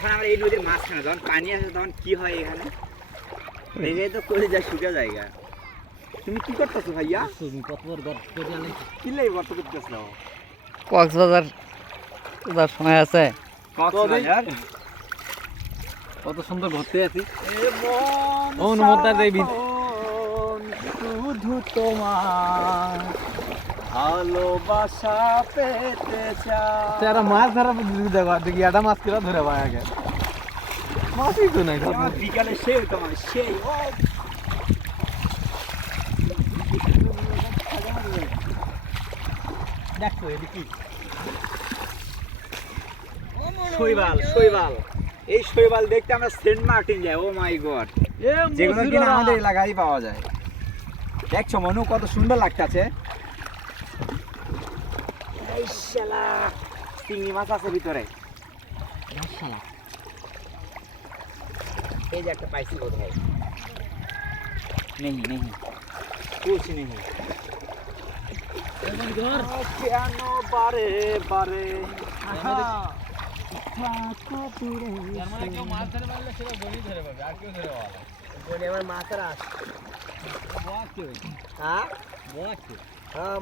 এখন আমরা এই নদীর মাঝখানে যখন পানি আসে তখন কি হয় এখানে দেখে তো করে যায় শুকা জায়গা। তুমি কি করতেছো ভাইয়া? তুমি কতবার গর্ত করে আনলে কি লাগে গর্ত করতেছো? কক্সবাজার যার সময় আছে কক্সবাজার কত সুন্দর ঘুরতে আছি। অনুমোদন দেবী শুধু তোমার ভালোবাসা পেতে চাই। তারা মাছ ধরা দেখো দেখি একটা মাছ কিরা ধরে ভাই আগে মাছই তো নাই। আমার বিকালে সেই তোমার সেই দেখো এদিকে শৈবাল শৈবাল এই শৈবাল দেখতে আমরা সেন্ট মার্টিন যাই। ও মাই গড, যেগুলো কিনা আমাদের এলাকায় পাওয়া যায়। দেখছো মনু কত সুন্দর লাগতেছে। এই শালা চিংড়ি মাছ আছে ভিতরে। এই যে একটা পাইছি বোধহয়। নেই নেই কুছ নেই। কেন বারে বারে কেউ মাছ ধরে মারলে সেটা গড়ি ধরে পাবে, আর কেউ ধরে পাবে বলি আমার মাছের আস হ্যাঁ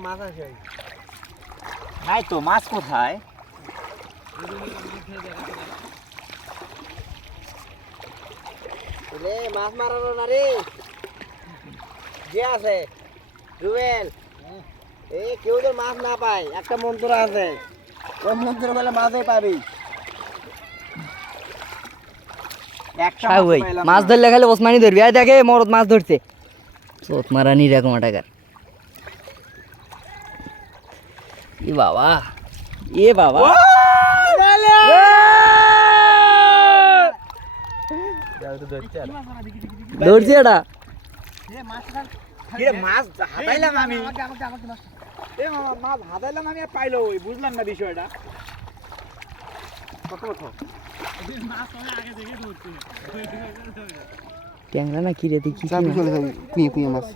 মাছ আছে নাই তো মাছ কোথায়? মাছ মারানো না রে যে আছে রুবেল। এই কেউ তো মাছ না পায়, একটা মন্ত্র আছে, ওই মন্ত্র বলে মাছই পাবি। মাছ ধরলে খালি ওসমানি ধরবি। আর দেখে মরদ মাছ ধরছে ওসমারানি এরকম টাকার। এ বাবা এ বাবা ধরছি এটা মাছ হাতাইলাম আমি। এ মামা মাছ হাতাইলাম আমি আর পাইলো ওই বুঝলাম না বিষয়টা। ট্যাংরা না কি রে দেখি কুইয়া মাছ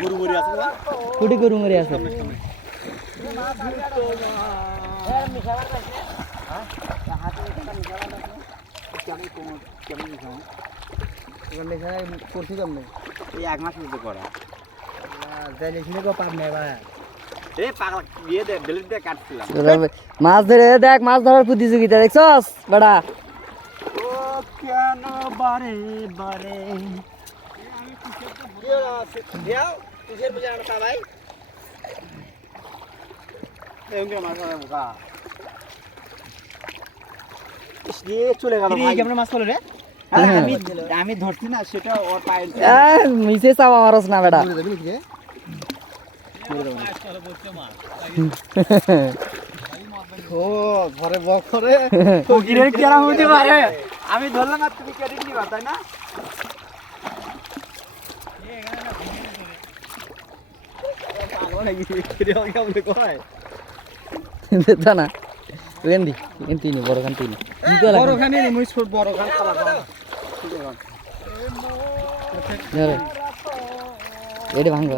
গরু গরু আছে না? কুটি গরু মরে আছে। এই এক মাস মধ্যে করা মাছ ধরে দেখ, মাছ ধরার প্রতিযোগিতা দেখছস বেটা। ও কেন বারে বারে চলে গেল। মাছ পড়লো রে। আমি ধরছি না সেটা ওর পায়ে মিশে চাওয়া মারস না বেটা। ও ঘরে বকরে ফকিরের কেরাম হতে পারে। আমি ধরলাম আর তুমি কেটে নিবা তাই না? না লেন্দি এনতি নি বড় খান তুই বড় খানি নি মুই বড় খান খালা দাও এটি ভাঙবো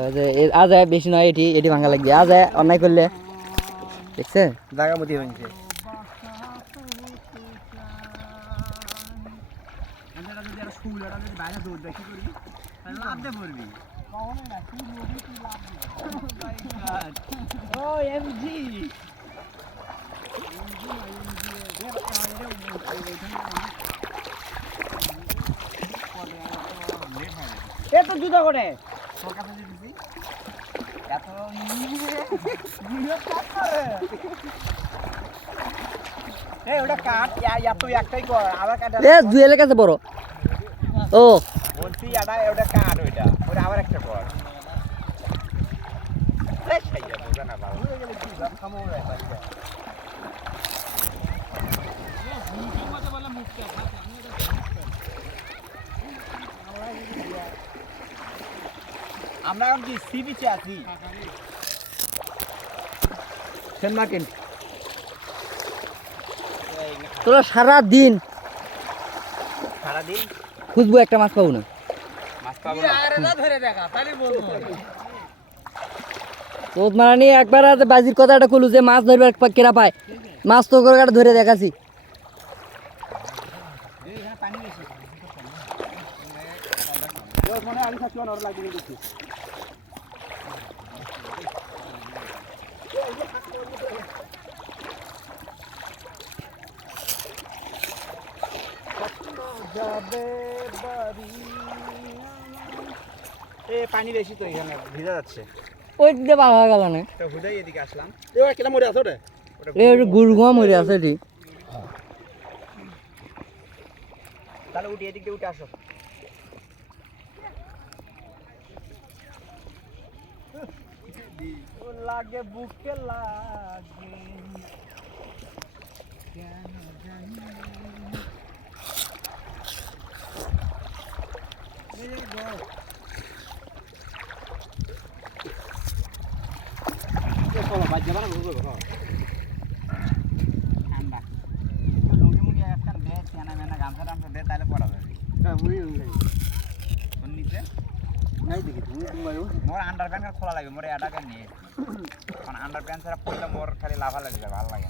আজ বেশি নয়, এটি ভাঙা লাগবে। আজ অন্যায় করলে দেখছে জায়গা মধ্যে ভাঙছে। এত জুতা করে ওটা কাট তুই একটাই কর আবার কাট। জুয়েলের কাছে বড় ও বলছি ওটা কাট ওইটা ওটা আবার একটা কর। আমরা এখন কি সি বিচে আছি? সেন্ট মার্টিন। তোরা সারাদিন খুঁজবো, একটা মাছ পাবো না। মাছ পাবো না। ধরে দেখা তাহলে বলবো তোর মারানি একবার আর বাজির কথাটা কলু যে মাছ ধরবে কেরা পায় মাছ তো করে ধরে দেখাছি এ পানি বেশি তো এখানে ভিজা যাচ্ছে ওই দিকে পাওয়া গেল না তো হুদাই এদিকে আসলাম এবার কেটে মরে আছো রে গুড়গুয়া মরে আছে এটি তাহলে উঠে এদিক দিয়ে উঠে আসো লাগে বুকে লাগে কেন জানি ঠান্ডা লুঙ্গি মুঙ্গি একটা দে চেনা মেনা গামছা টামছা দে তাহলে পরা যাবে কোন নিচে নাই দেখি তুমি মোর আন্ডার প্যান্ট খোলা লাগবে মোর এটাকে নিয়ে কারণ আন্ডার প্যান্ট ছাড়া পড়লে মোর খালি লাভা লাগবে ভালো লাগে